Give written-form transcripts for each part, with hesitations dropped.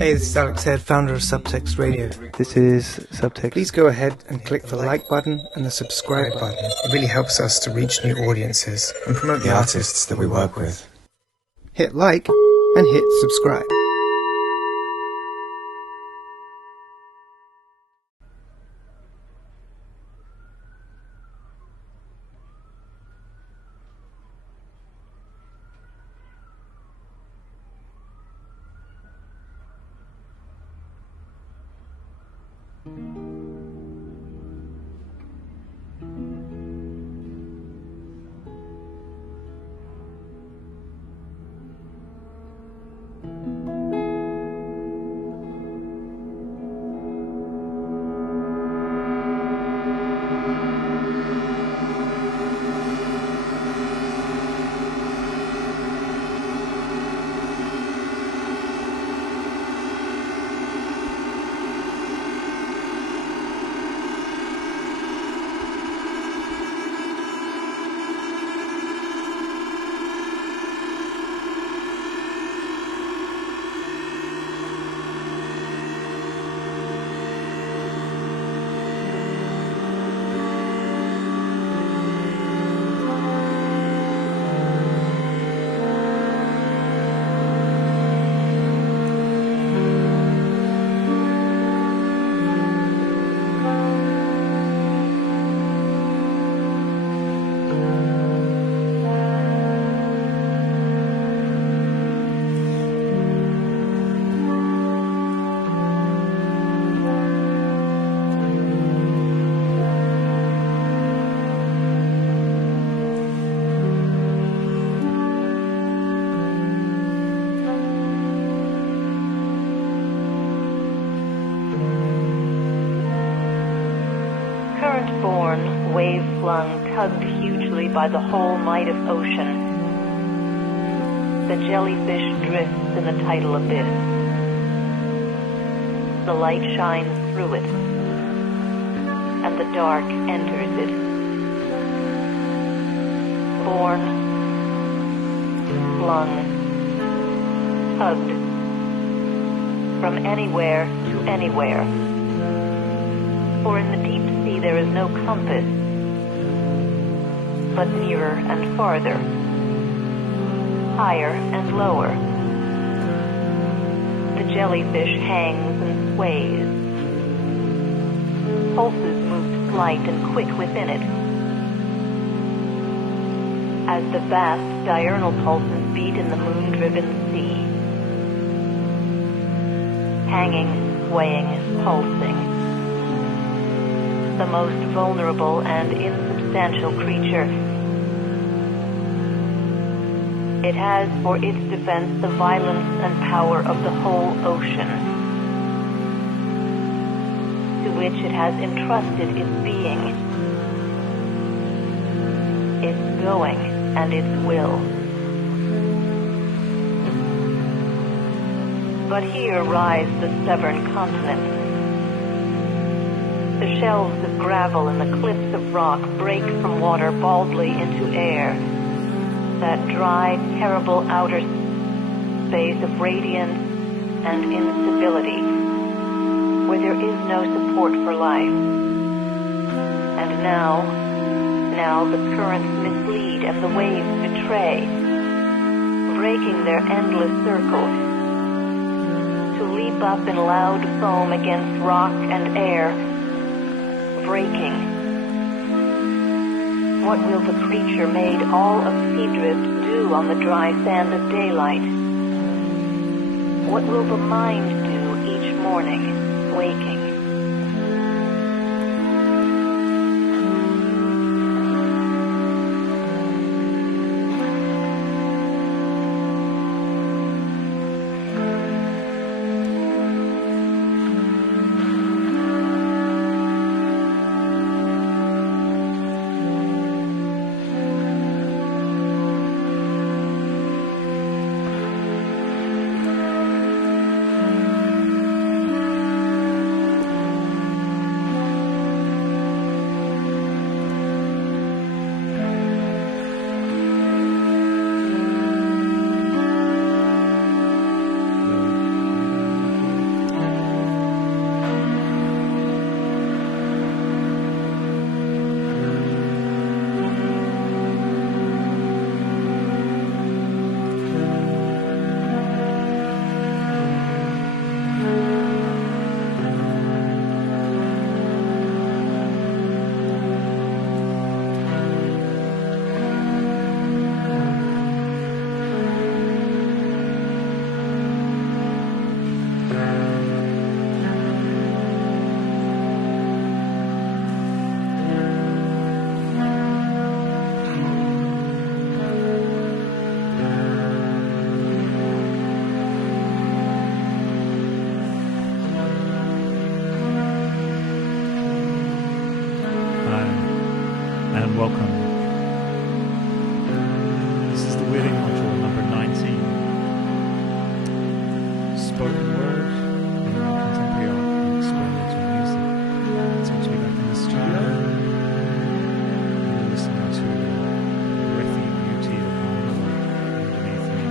Hey, this is Alex Head, founder of Subtext Radio. This is Subtext. Please go ahead and click the like button and the subscribe button. It really helps us to reach new audiences and promote the artists that we work with. Hit like and hit subscribe. Born, wave-flung, tugged hugely by the whole might of ocean, the jellyfish drifts in the tidal abyss. The light shines through it, and the dark enters it. Born, flung, tugged, from anywhere to anywhere. For in the deep sea there is no compass, but nearer and farther, higher and lower. The jellyfish hangs and sways. Pulses move slight and quick within it, as the vast diurnal pulses beat in the moon-driven sea. Hanging, swaying, pulsing. The most vulnerable and insubstantial creature. It has for its defense the violence and power of the whole ocean, to which it has entrusted its being, its going, and its will. But here rise the stubborn continents. The shelves of gravel and the cliffs of rock break from water baldly into air. That dry, terrible outer space of radiance and instability, where there is no support for life. And now the currents mislead and the waves betray, breaking their endless circles, to leap up in loud foam against rock and air, breaking. What will the creature made all of sea drift do on the dry sand of daylight? What will the mind do each morning, waking? welcome. This is the Weirding module number 19. Spoken word in contemporary art and experimental music. It's good to be back in the studio. You're listening to the breathy beauty of Minua underneath me.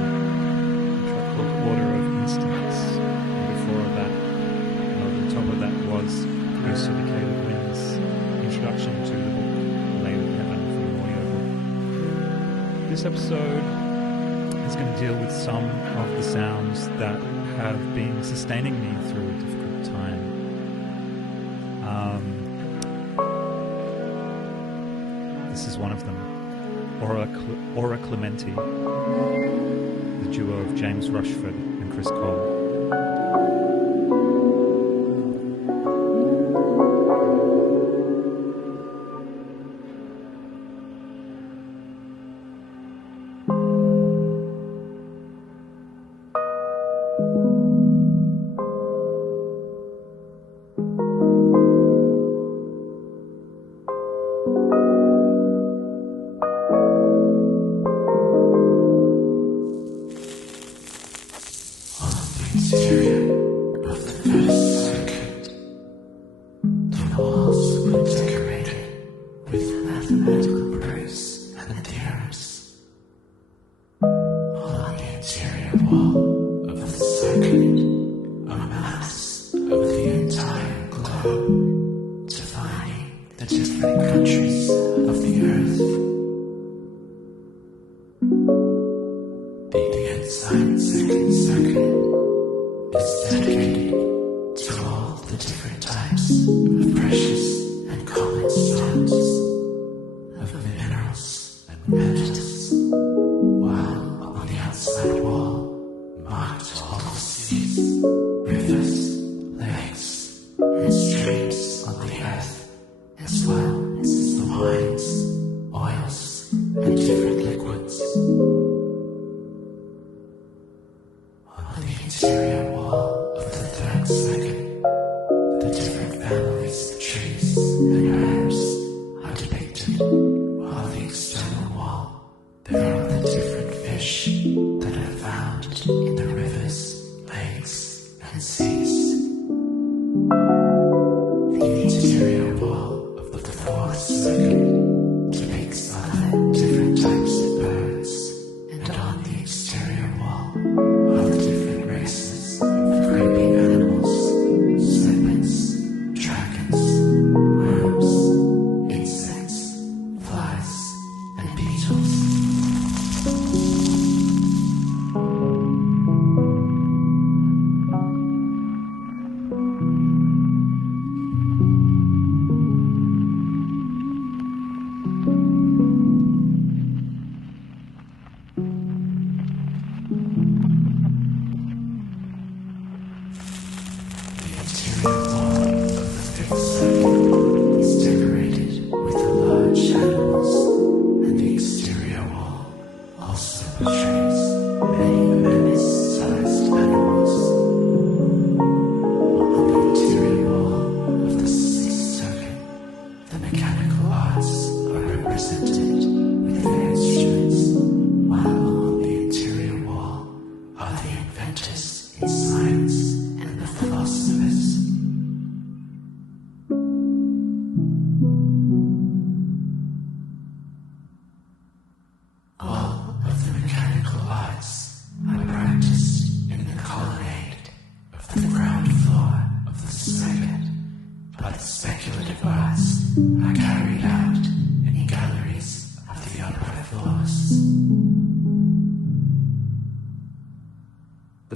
A track called Water of Instance. And before that, over the top of that was Ursula Guin's introduction to the book Lathe from the audiobook. This episode is going to deal with some of the sounds that have been sustaining me through a difficult time. This is one of them. Aura Clementi, the duo of James Rushford and Chris Cole.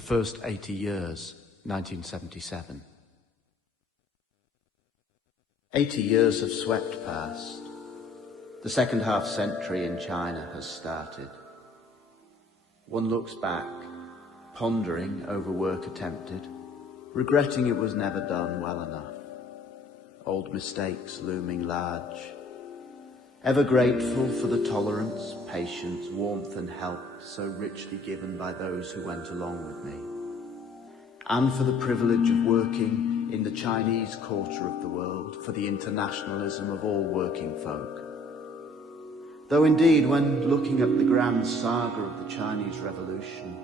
First 80 years, 1977. 80 years have swept past. The second half century in China has started. One looks back, pondering over work attempted, regretting it was never done well enough. Old mistakes looming large. Ever grateful for the tolerance, patience, warmth and help so richly given by those who went along with me. And for the privilege of working in the Chinese quarter of the world for the internationalism of all working folk. Though indeed, when looking at the grand saga of the Chinese Revolution,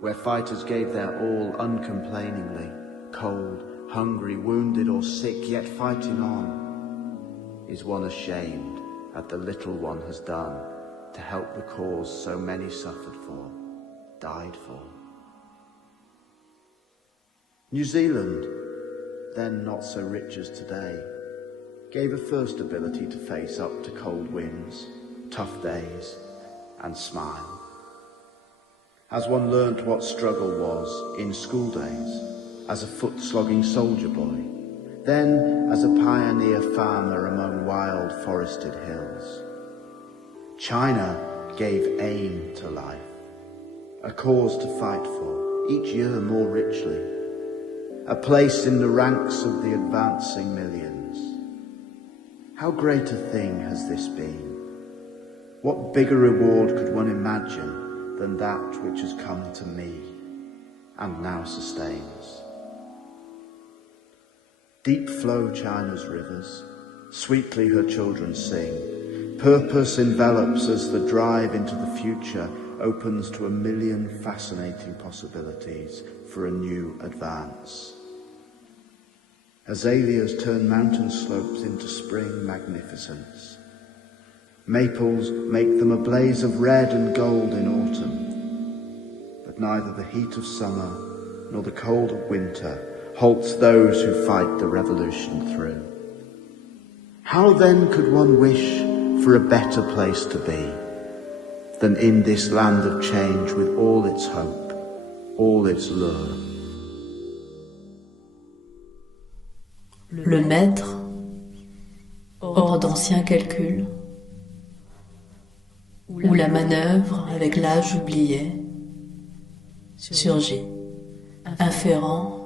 where fighters gave their all uncomplainingly, cold, hungry, wounded or sick, yet fighting on, is one ashamed at the little one has done to help the cause so many suffered for, died for. New Zealand, then not so rich as today, gave a first ability to face up to cold winds, tough days, and smile. As one learnt what struggle was in school days, as a foot-slogging soldier boy, then as a pioneer farmer among wild forested hills. China gave aim to life, a cause to fight for, each year more richly, a place in the ranks of the advancing millions. How great a thing has this been? What bigger reward could one imagine than that which has come to me and now sustains? Deep flow China's rivers, sweetly her children sing. Purpose envelops as the drive into the future opens to a million fascinating possibilities for a new advance. Azaleas turn mountain slopes into spring magnificence. Maples make them a blaze of red and gold in autumn. But neither the heat of summer nor the cold of winter halts those who fight the revolution through. How then could one wish for a better place to be than in this land of change with all its hope, all its lure? Le maître, hors d'anciens calculs, où la manœuvre avec l'âge oublié surgit, inférent.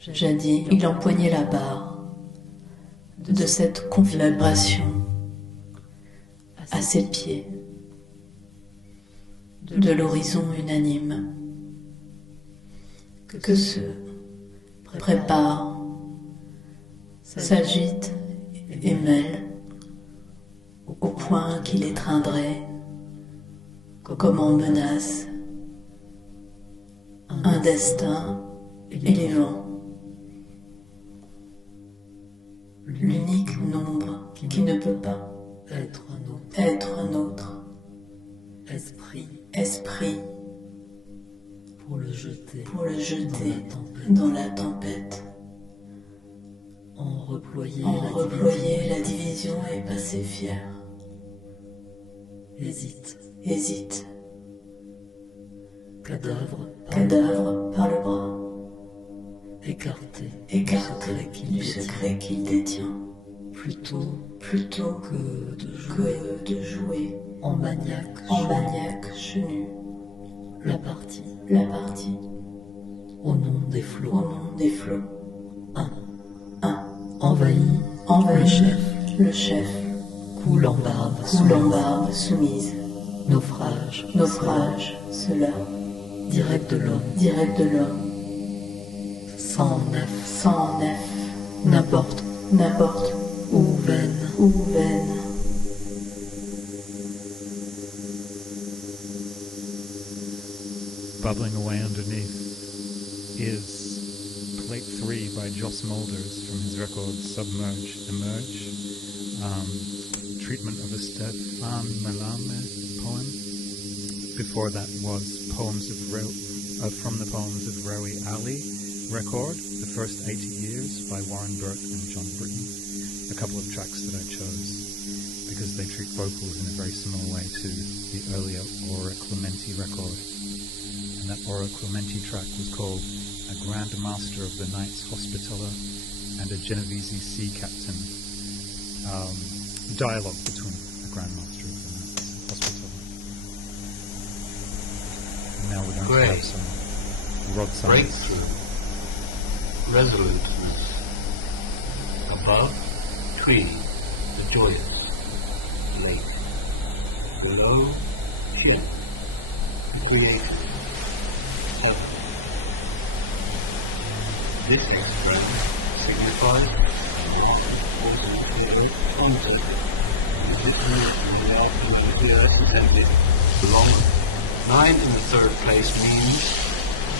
Jadis, il empoignait la barre de cette conflagration à ses pieds, de l'horizon unanime, que se prépare, s'agite et mêle, au point qu'il étreindrait, comme en menace, un destin élevant. L'unique nombre qui ne peut pas être un autre esprit pour le jeter dans la tempête. En reployer la division et passer fier. Hésite. Cadavre par le bras. Écarté du secret qu'il détient, plutôt que de jouer en maniaque chenu la partie au nom des flots, un envahi le chef coule en barbe soumise, naufrage, cela direct de l'homme. Sans nef, n'importe où vaine. Bubbling away underneath is Plate 3 by Smolders from his record Submerge, Emerge. Treatment of a Stefan Melame poem. Before that was from the poems of Rowie Ali record, the first 80 years by Warren Burt and John Britton. A couple of tracks that I chose because they treat vocals in a very similar way to the earlier Clementi record. And that Clementi track was called A Grand Master of the Knights Hospitaller and a Genovese Sea Captain. Dialogue between a Grand Master of the Knights Hospitaller. And now we're going to have some rod sounds. Breakthrough. Resoluteness. Above, tree, the joyous, lake. Below, ship, created, heaven. This expression signifies the market forces the earth contact 9 in the third place means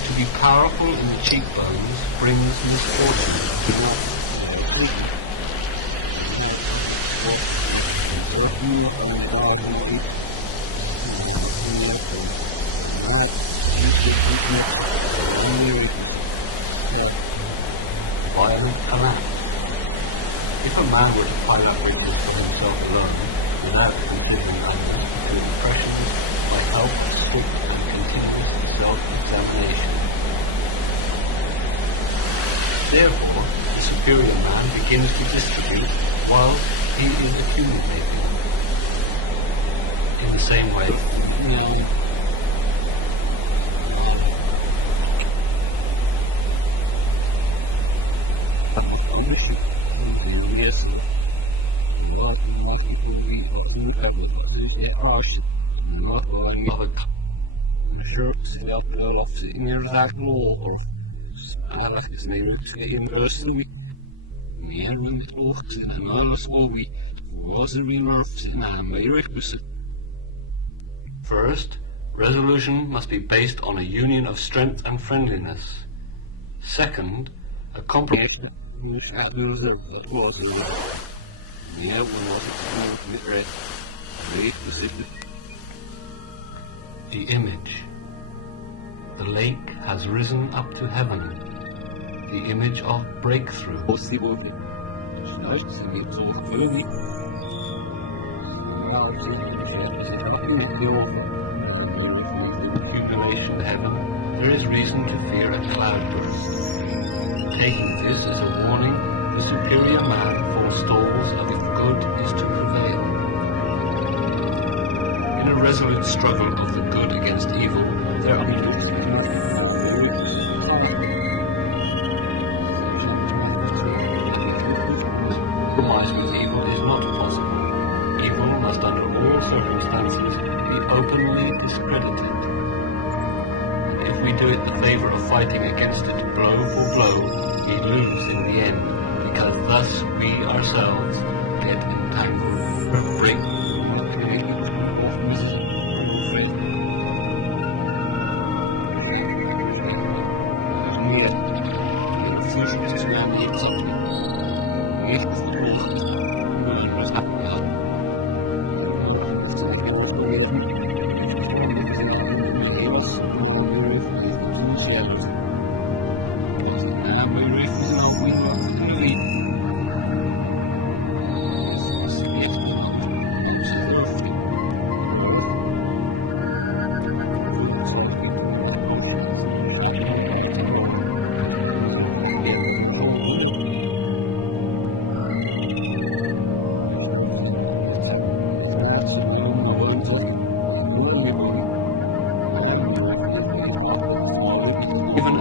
to be powerful in the cheekbones brings misfortune. Violent collapse. If a man were to find out weakness for himself alone, without considering others, to depression by help of strict and continuous self-examination. Therefore, the superior man begins to distribute while he is accumulating. In the same way, First, resolution must be based on a union of strength and friendliness. Second, a comprehension. The image. The lake has risen up to heaven. The image of breakthrough. Accumulation to heaven, there is reason to fear a cloudburst. Taking this as a warning, the superior man forestalls that if good is to prevail. In a resolute struggle of the good against evil, there are compromise with evil is not possible. Evil must under all circumstances be openly discredited. And if we do it the favour of fighting against it blow for blow, we lose in the end, because thus we ourselves get entangled. Break.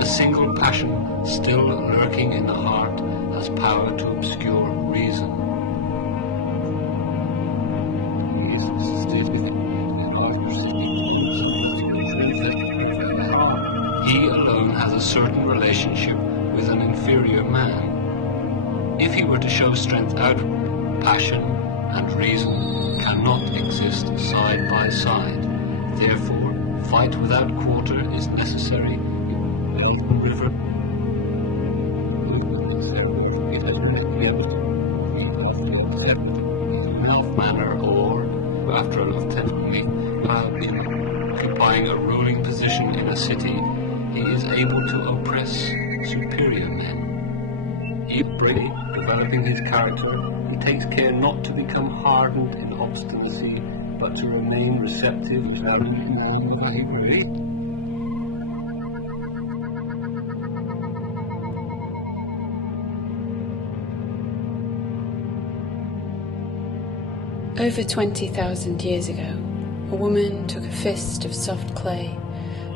Single passion still lurking in the heart has power to obscure reason. He alone has a certain relationship with an inferior man. If he were to show strength out, passion and reason cannot exist side by side. Therefore, fight without quarter is necessary. River. Manner or, after a lieutenant, occupying a ruling position in a city, he is able to oppress superior men. He brave, developing his character, he takes care not to become hardened in obstinacy, but to remain receptive to Over 20,000 years ago, a woman took a fist of soft clay,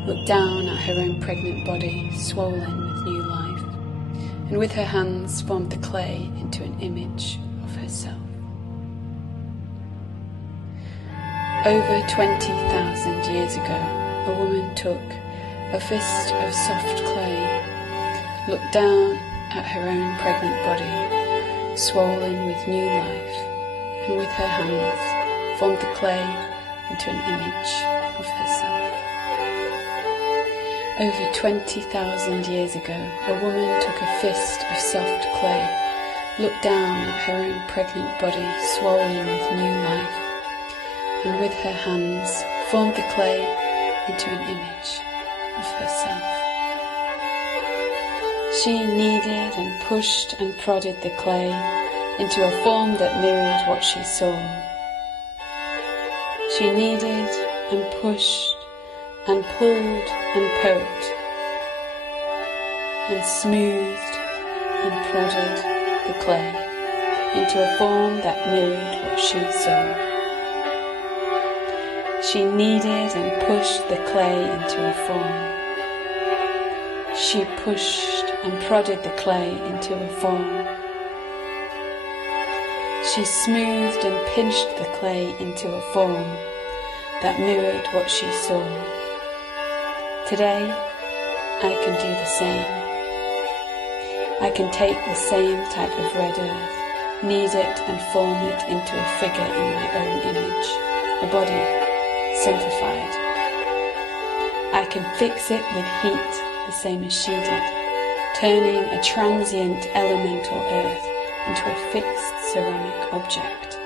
looked down at her own pregnant body, swollen with new life, and with her hands formed the clay into an image of herself. Over 20,000 years ago, a woman took a fist of soft clay, looked down at her own pregnant body, swollen with new life, and with her hands formed the clay into an image of herself. Over 20,000 years ago, a woman took a fist of soft clay, looked down at her own pregnant body swollen with new life, and with her hands formed the clay into an image of herself. She kneaded and pushed and prodded the clay into a form that mirrored what she saw. She kneaded and pushed and pulled and poked and smoothed and prodded the clay into a form that mirrored what she saw. She kneaded and pushed the clay into a form. She pushed and prodded the clay into a form. She smoothed and pinched the clay into a form that mirrored what she saw. Today, I can do the same. I can take the same type of red earth, knead it and form it into a figure in my own image, a body, simplified. I can fix it with heat, the same as she did, turning a transient elemental earth into a fixed ceramic object.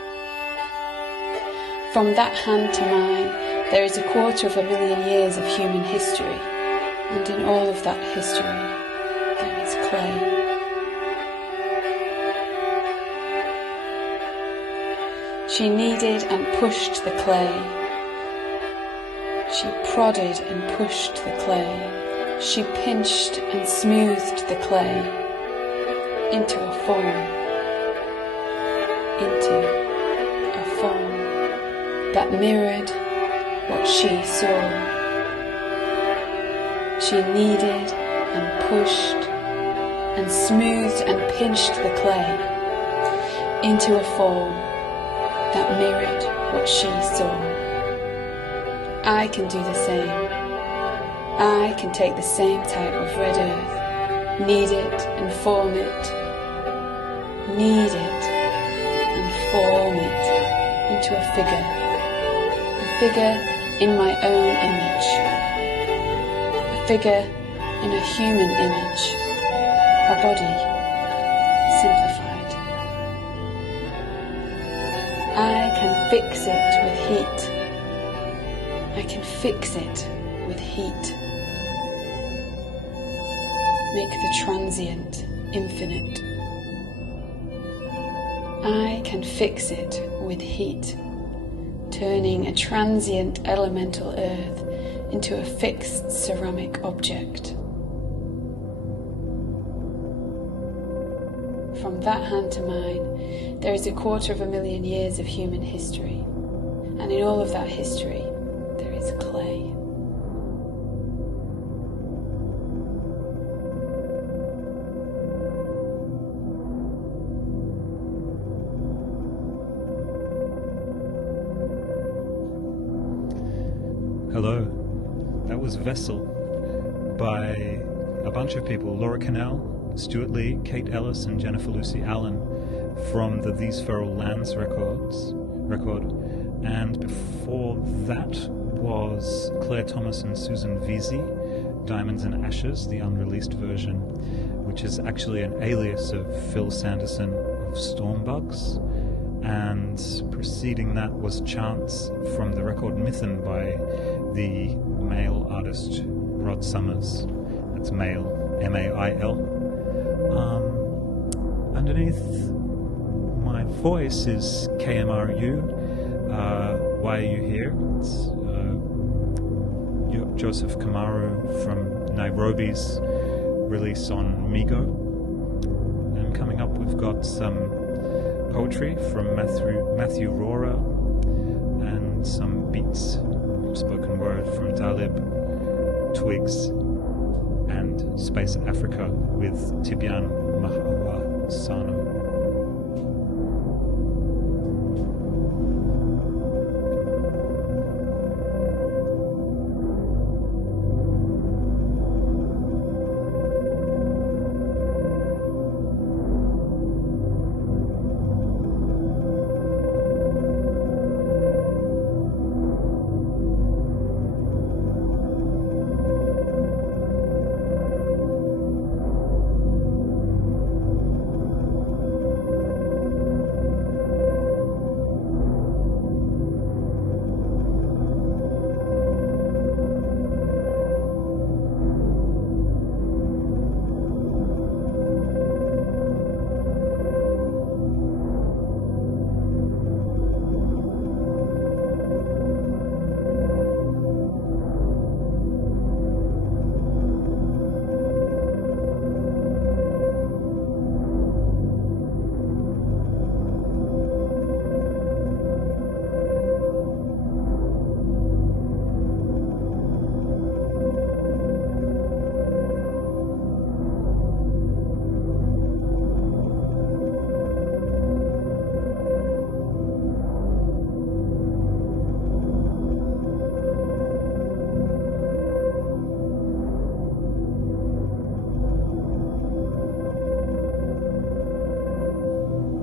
From that hand to mine, there is 250,000 years of human history, and in all of that history, there is clay. She kneaded and pushed the clay. She prodded and pushed the clay. She pinched and smoothed the clay into a form that mirrored what she saw. She kneaded and pushed and smoothed and pinched the clay into a form that mirrored what she saw. I can do the same. I can take the same type of red earth, knead it and form it, knead it and form it into a figure in my own image, a figure in a human image, a body simplified. I can fix it with heat. I can fix it with heat. Make the transient infinite. I can fix it with heat, turning a transient elemental earth into a fixed ceramic object. From that hand to mine, there is 250,000 years of human history, and in all of that history, there is clay. Hello, that was Vessel by a bunch of people, Laura Cannell, Stuart Lee, Kate Ellis and Jennifer Lucy Allen from the These Feral Lands record, and before that was Claire Thomas and Susan Vesey, Diamonds and Ashes, the unreleased version, which is actually an alias of Phil Sanderson of Stormbugs. And preceding that was Chants from the record Mythen by the male artist Rod Summers. That's male, M-A-I-L. Underneath my voice is KMRU. Why Are You Here? It's Joseph Kamaru from Nairobi's release on Migo. And coming up we've got some poetry from Matthew Rora and some beats, spoken word from Dalib, Twigs and Space Africa with Tibian Mahawa Sano.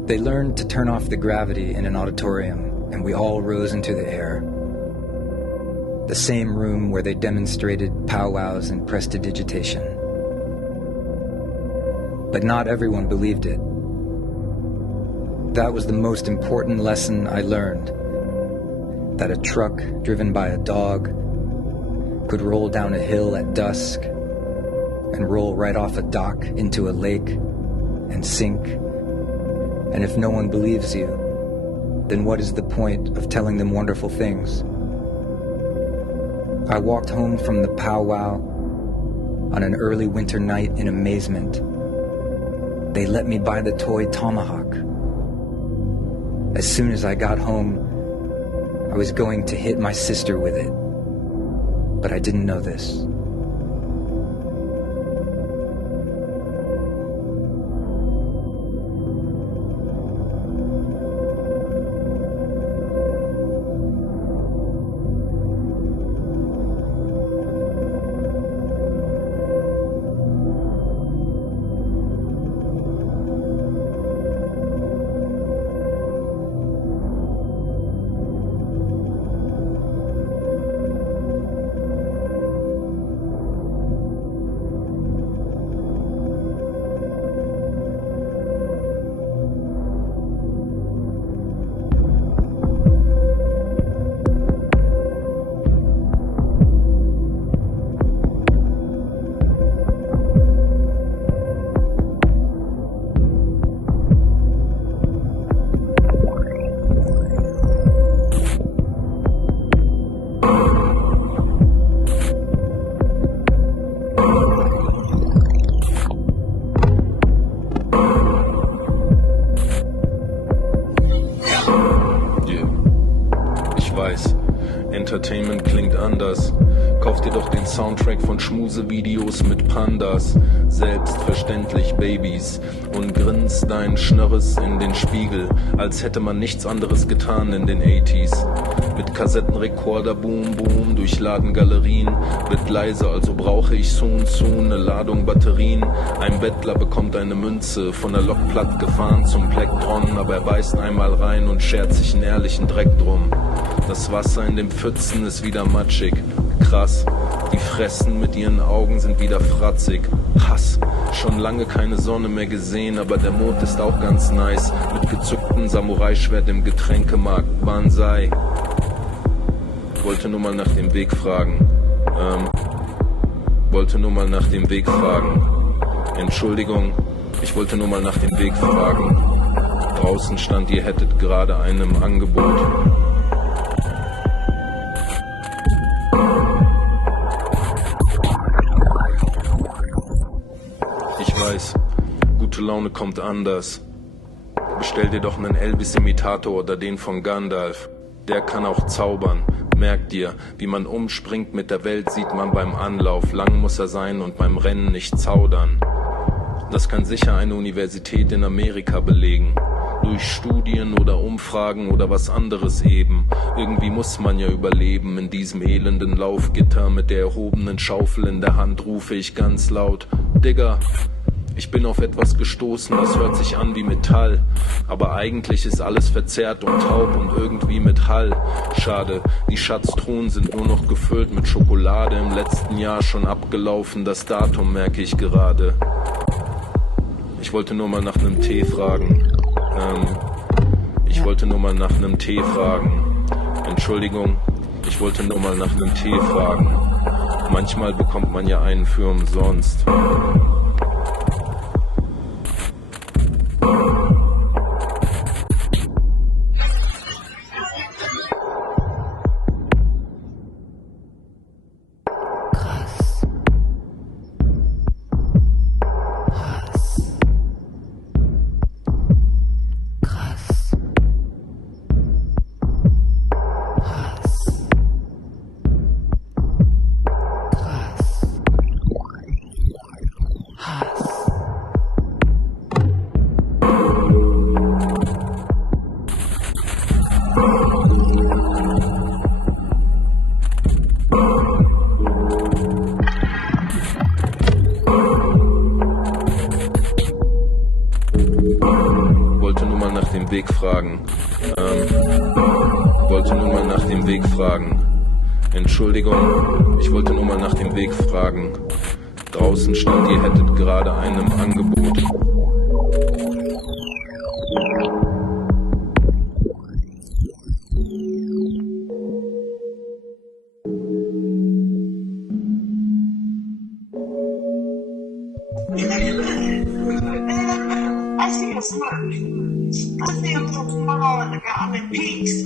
They learned to turn off the gravity in an auditorium, and we all rose into the air. The same room where they demonstrated powwows and prestidigitation. But not everyone believed it. That was the most important lesson I learned. That a truck driven by a dog could roll down a hill at dusk and roll right off a dock into a lake and sink. And if no one believes you, then what is the point of telling them wonderful things? I walked home from the powwow on an early winter night in amazement. They let me buy the toy tomahawk. As soon as I got home, I was going to hit my sister with it, but I didn't know this. Entertainment klingt anders. Kauf dir doch den Soundtrack von Schmusevideos mit Pandas. Selbstverständlich Babys. Und grinst dein Schnörres in den Spiegel, als hätte man nichts anderes getan in den 80s. Mit Kassettenrekorder boom boom durch Ladengalerien. Wird leise, also brauche ich soon eine Ladung Batterien. Ein Bettler bekommt eine Münze, von der Lok platt gefahren zum Plektron. Aber er beißt einmal rein und schert sich einen ehrlichen Dreck drum. Das Wasser in den Pfützen ist wieder matschig. Krass, die Fressen mit ihren Augen sind wieder fratzig. Hass, schon lange keine Sonne mehr gesehen, aber der Mond ist auch ganz nice. Mit gezücktem Samurai-Schwert im Getränkemarkt, Banzai. Wollte nur mal nach dem Weg fragen. Entschuldigung, ich wollte nur mal nach dem Weg fragen. Draußen stand, ihr hättet gerade einen im Angebot. Ich weiß, gute Laune kommt anders. Bestell dir doch einen Elvis-Imitator oder den von Gandalf. Der kann auch zaubern. Merk dir, wie man umspringt mit der Welt, sieht man beim Anlauf. Lang muss er sein und beim Rennen nicht zaudern. Das kann sicher eine Universität in Amerika belegen. Durch Studien oder Umfragen oder was anderes eben. Irgendwie muss man ja überleben in diesem elenden Laufgitter. Mit der erhobenen Schaufel in der Hand rufe ich ganz laut: Digga, ich bin auf etwas gestoßen, das hört sich an wie Metall. Aber eigentlich ist alles verzerrt und taub und irgendwie mit Hall. Schade, die Schatztruhen sind nur noch gefüllt mit Schokolade. Im letzten Jahr schon abgelaufen, das Datum merke ich gerade. Ich wollte nur mal nach einem Tee fragen. Entschuldigung, ich wollte nur mal nach einem Tee fragen. Manchmal bekommt man ja einen für umsonst. dem Weg fragen. Wollte nur mal nach dem Weg fragen. Entschuldigung, ich wollte nur mal nach dem Weg fragen. Draußen stand, ihr hättet gerade einen im Angebot. I see a smoke. I see a little small and I'm in peace.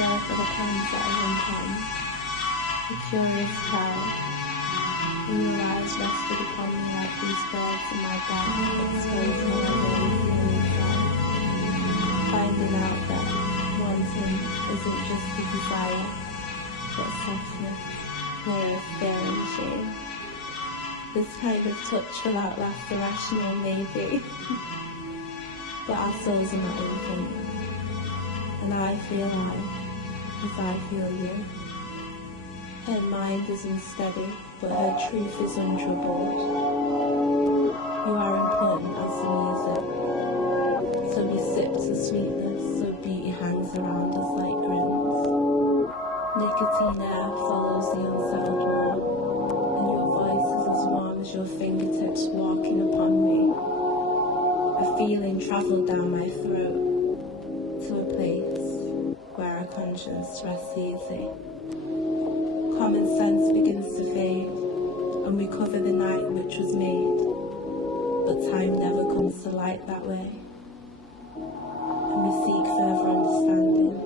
For the plans that I went on, a curious tale. And your eyes rested upon me like these birds in my back, exposed my every feeling flight. Finding out that wanting isn't just a desire, but softness, clear as staring shade. This kind of touch will outlast the rational, maybe, but our souls are not infinite. And I feel as I feel you. Her mind is unsteady, but her truth is untroubled. You are important as the music. So we sip to sweetness, so beauty hangs around us like grins. Nicotine air follows the unsettled warmth, and your voice is as warm as your fingertips walking upon me. A feeling travelled down my throat, to a place where our conscience rests easy. common sense begins to fade, and we cover the night which was made. But time never comes to light that way, and we seek further understanding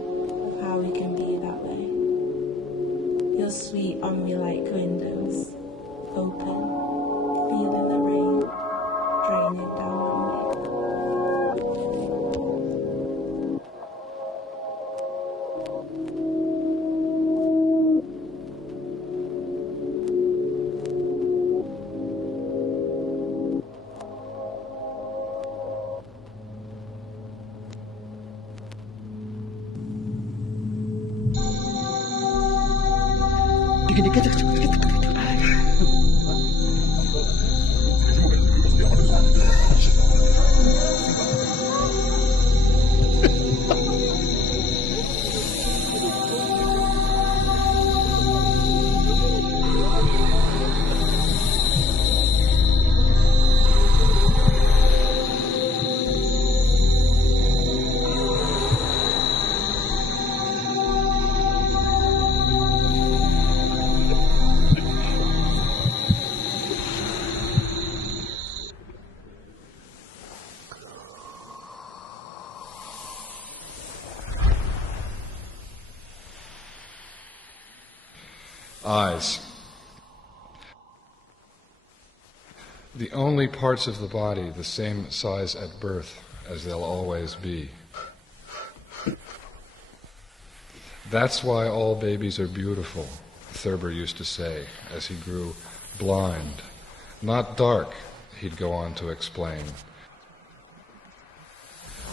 of how we can be that way. You're sweet on me like windows, open, feeling the rain, draining down on me. Eyes. The only parts of the body the same size at birth as they'll always be. That's why all babies are beautiful, Thurber used to say as he grew blind. Not dark, he'd go on to explain,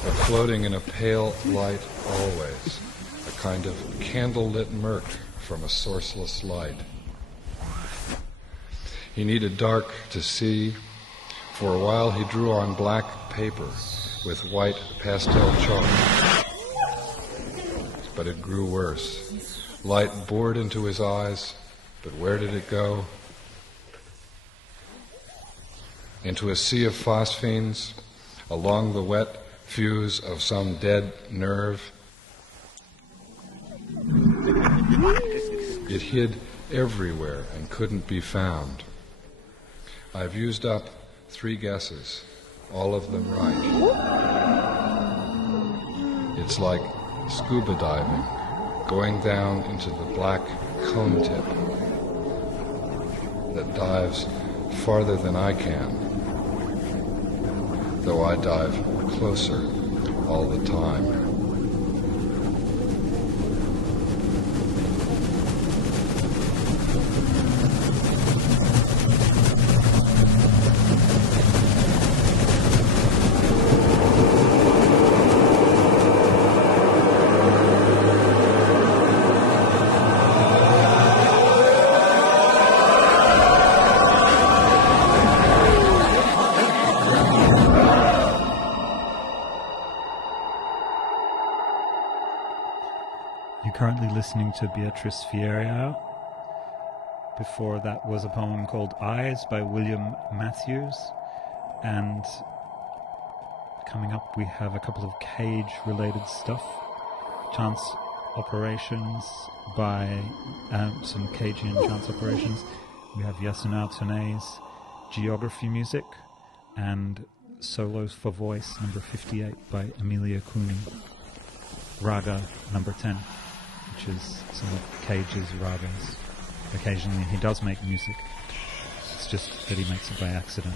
but floating in a pale light always, a kind of candle-lit murk from a sourceless light. He needed dark to see. For a while he drew on black paper with white pastel chalk. But it grew worse. Light bored into his eyes, but where did it go? Into a sea of phosphenes, along the wet fuse of some dead nerve. It hid everywhere and couldn't be found. I've used up 3 guesses, all of them right. It's like scuba diving, going down into the black cone tip that dives farther than I can, though I dive closer all the time. Currently listening to Beatrice Fierro. Before that was a poem called Eyes by William Matthews. And coming up we have a couple of cage-related stuff. Chance Operations by some Cagean Chance Operations. We have Yasunao Tone's Geography Music and Solos for Voice number 58 by Emilia Cooney. Raga number 10. Which is some of Cage's ragas. Occasionally he does make music, it's just that he makes it by accident.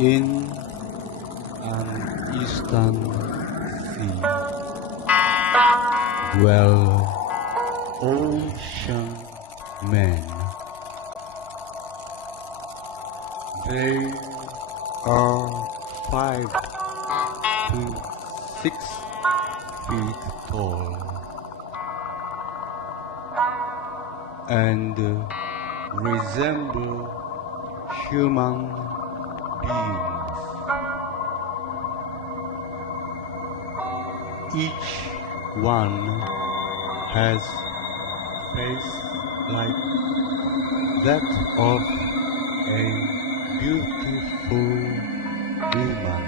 In an eastern sea dwell ocean men. They are 5 to 6 feet tall and resemble human beings. Each one has face like that of a beautiful woman,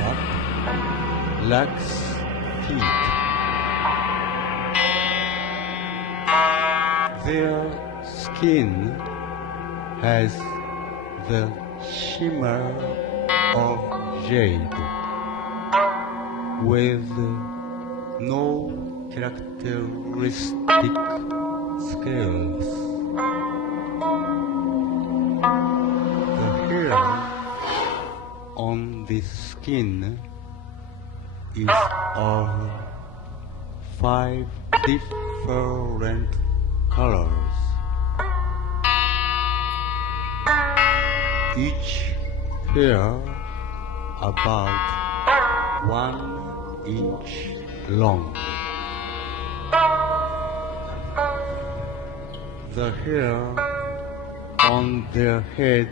but lacks teeth. Their skin has the shimmer of jade, with no characteristic scales. The hair on this skin is of 5 different colors. Each hair about 1 inch long. The hair on their head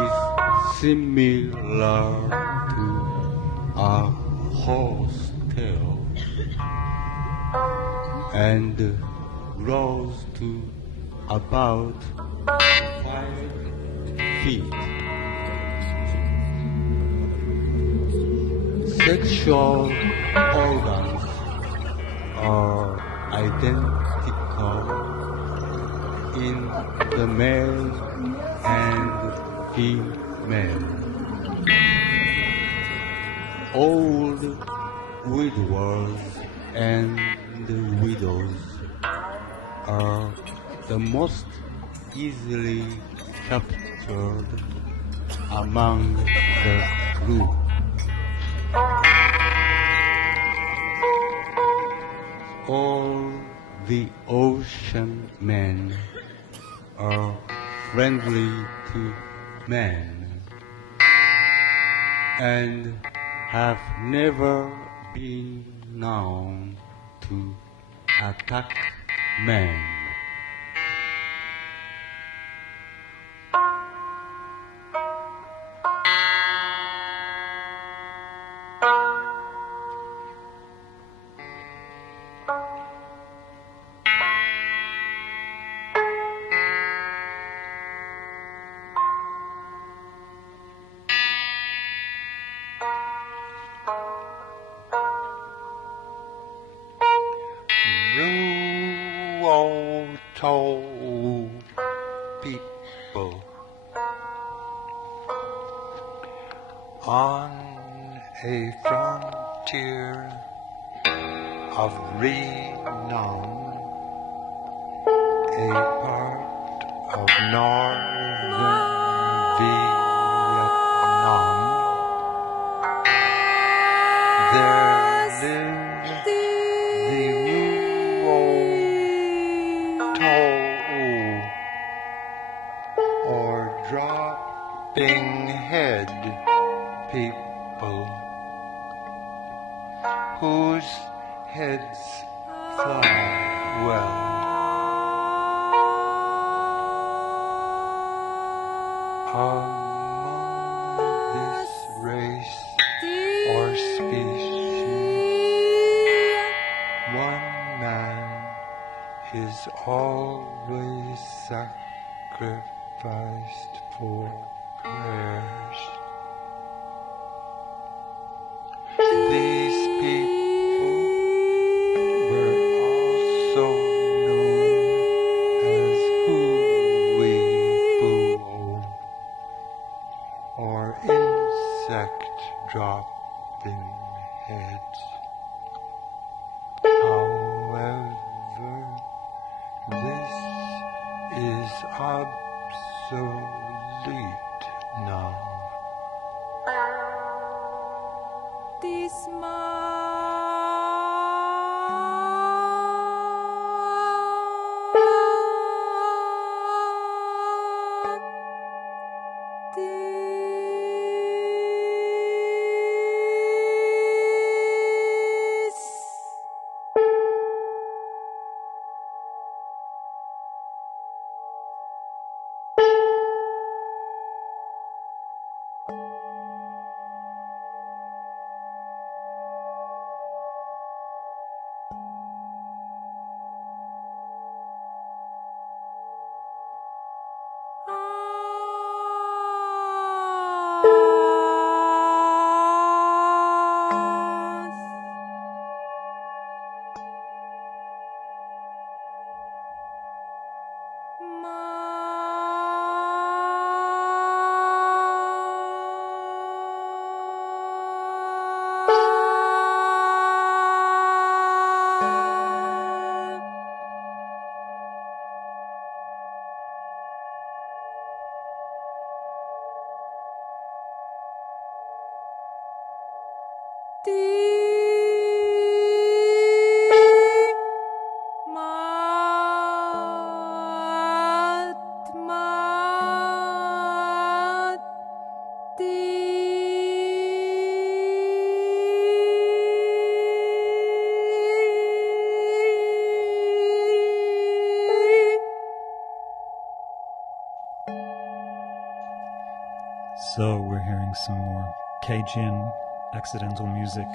is similar to a horse tail and grows to about 5 feet. Sexual organs are identical in the male and female. Old widowers and widows are the most easily captured among the group. All the ocean men are friendly to men and have never been known to attack men. People on a frontier of Lynam, a part of northern Vietnam, there lived the or dropping head people, whose heads fly well. Among this race or species, one man is always sacrificed for prayers. These people were also known as Huibu, or insect dropping heads. However, this is obsolete now. So we're hearing some more Cajun accidental music.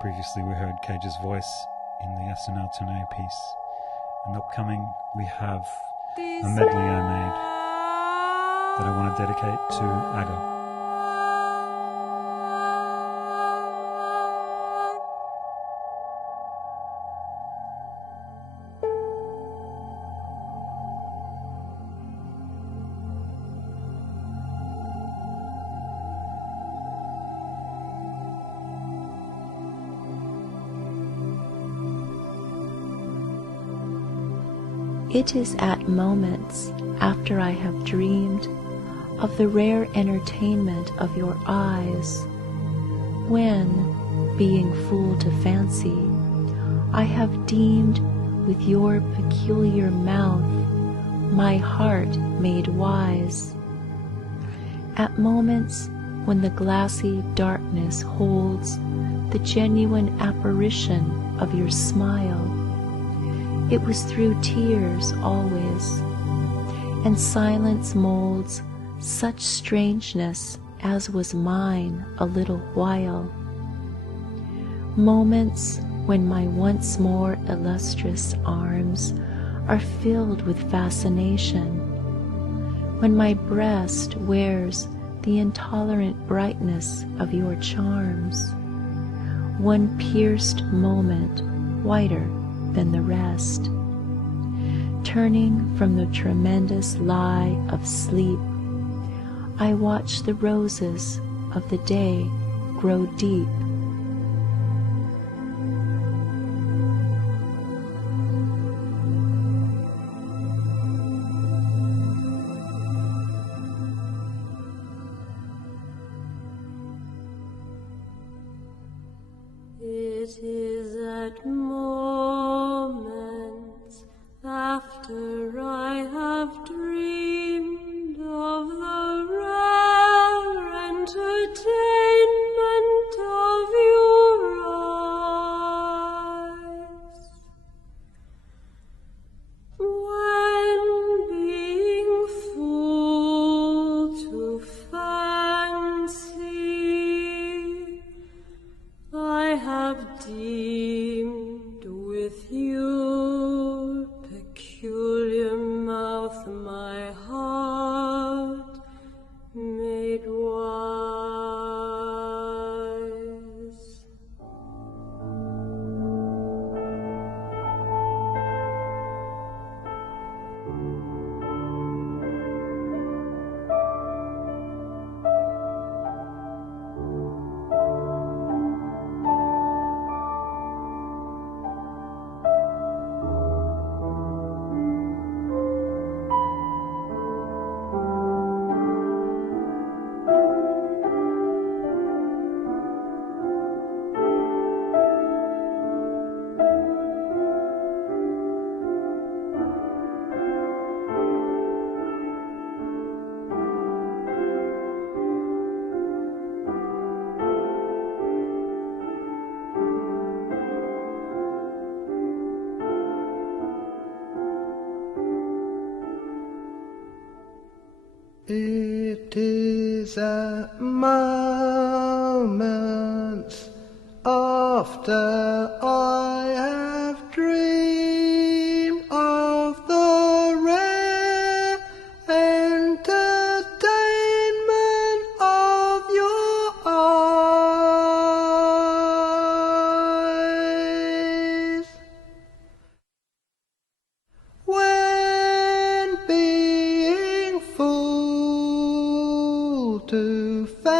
Previously we heard Cage's voice in the SNL Tournée piece. And upcoming we have a medley I made that I want to dedicate to Aga. It is at moments after I have dreamed of the rare entertainment of your eyes, when, being fooled to fancy, I have deemed with your peculiar mouth my heart made wise. At moments when the glassy darkness holds the genuine apparition of your smile, it was through tears always, and silence molds such strangeness as was mine a little while. Moments when my once more illustrious arms are filled with fascination, when my breast wears the intolerant brightness of your charms, one pierced moment whiter than the rest. Turning from the tremendous lie of sleep, I watch the roses of the day grow deep. It is at moments after I have dreamed of the rare entertainment of your is at moments after I have dreamed of the rare entertainment of your eyes. When being full to fancy,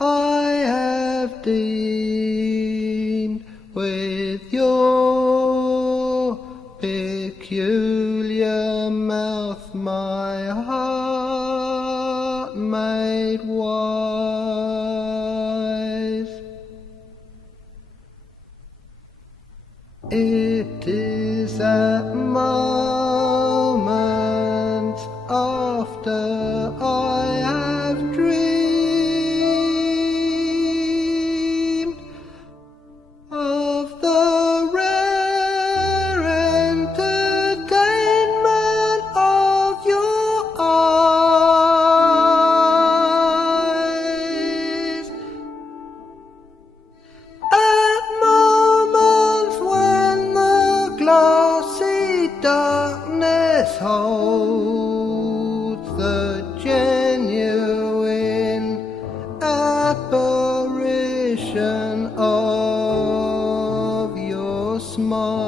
I have deemed with your peculiar mouth my heart made wise. It is at moments after I have dreamed of the rare entertainment of your eyes. At moments when the glassy darkness holds the genuine apparition of your smile.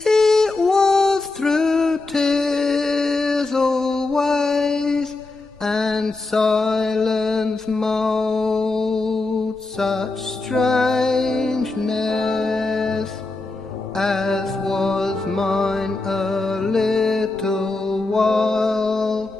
It was through tears always, and silence molds such strangeness as was mine a little while.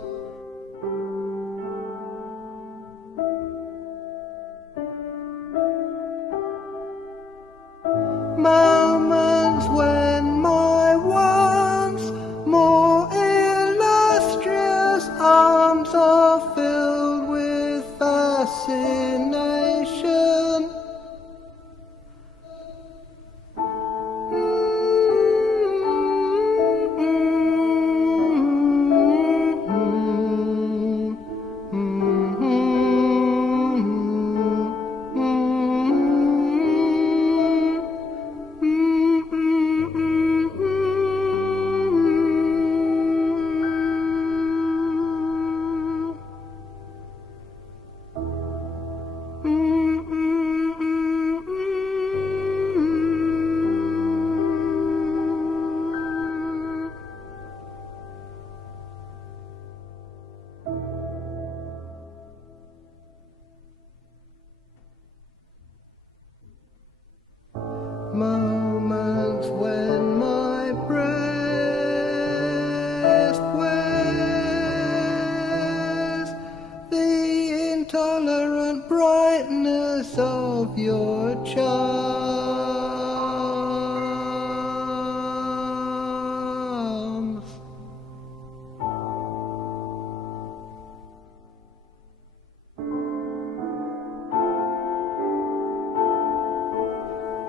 Moments when my once more illustrious arms are filled with fascination. Moments when my breast wears the intolerant brightness of your charms.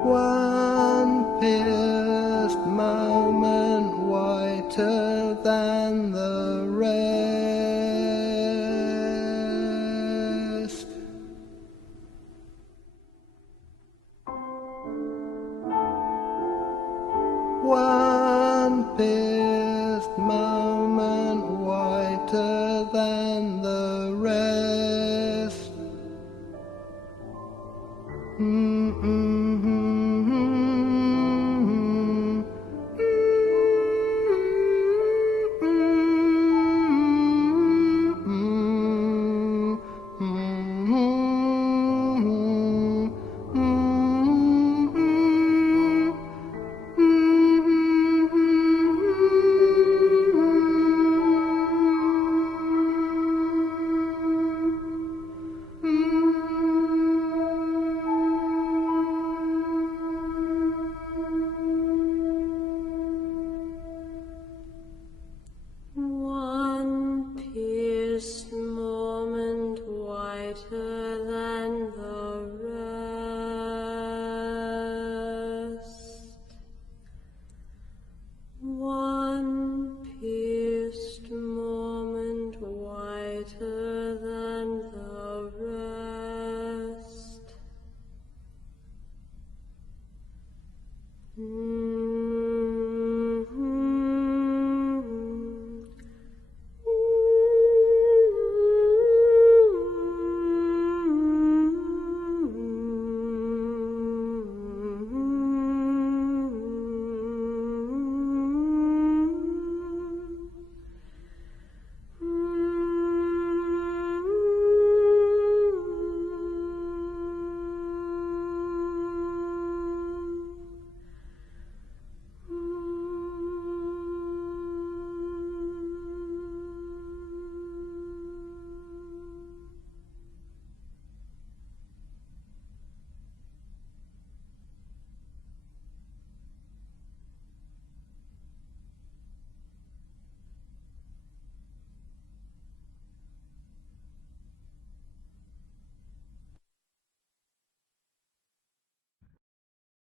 One pierced moment whiter than the rest. One pierced moment